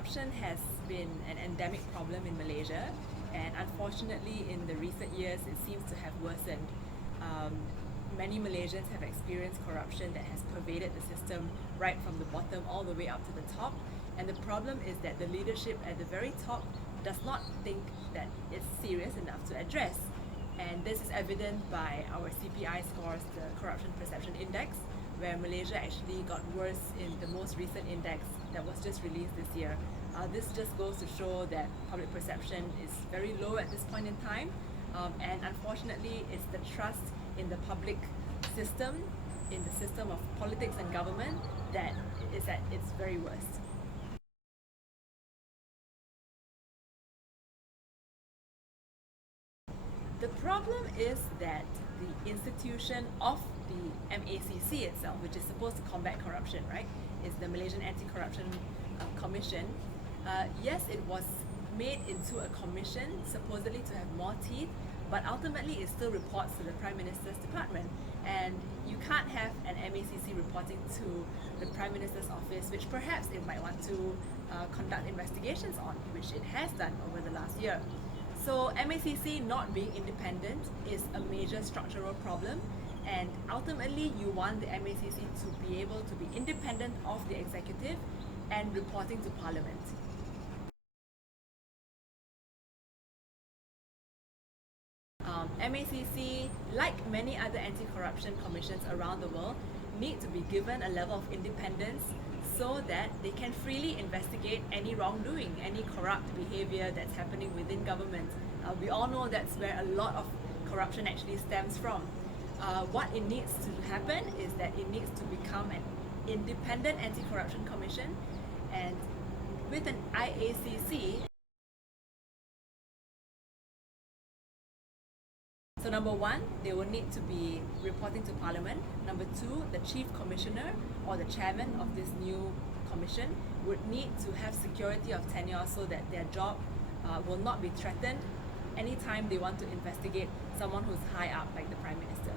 Corruption has been an endemic problem in Malaysia, and unfortunately in the recent years it seems to have worsened. Many Malaysians have experienced corruption that has pervaded the system right from the bottom all the way up to the top, and the problem is that the leadership at the very top does not think that it's serious enough to address. And this is evident by our CPI scores, the Corruption Perception Index, where Malaysia actually got worse in the most recent index that was just released this year. This just goes to show that public perception is very low at this point in time, and unfortunately it's the trust in the public system, in the system of politics and government, that is at its very worst. The problem is that the institution of the MACC itself, which is supposed to combat corruption, right, is the Malaysian Anti-Corruption Commission. Yes, it was made into a commission supposedly to have more teeth, but ultimately it still reports to the Prime Minister's department, and you can't have an MACC reporting to the Prime Minister's office, which perhaps it might want to conduct investigations on, which it has done over the last year. So MACC not being independent is a major structural problem, and ultimately you want the MACC to be able to be independent of the executive and reporting to Parliament. MACC, like many other anti-corruption commissions around the world, need to be given a level of independence so that they can freely investigate any wrongdoing, any corrupt behavior that's happening within government. We all know that's where a lot of corruption actually stems from. What it needs to happen is that it needs to become an independent anti-corruption commission, and with an IACC. So number one, they will need to be reporting to Parliament. Number two, the Chief Commissioner or the Chairman of this new commission would need to have security of tenure so that their job will not be threatened anytime they want to investigate someone who's high up like the Prime Minister.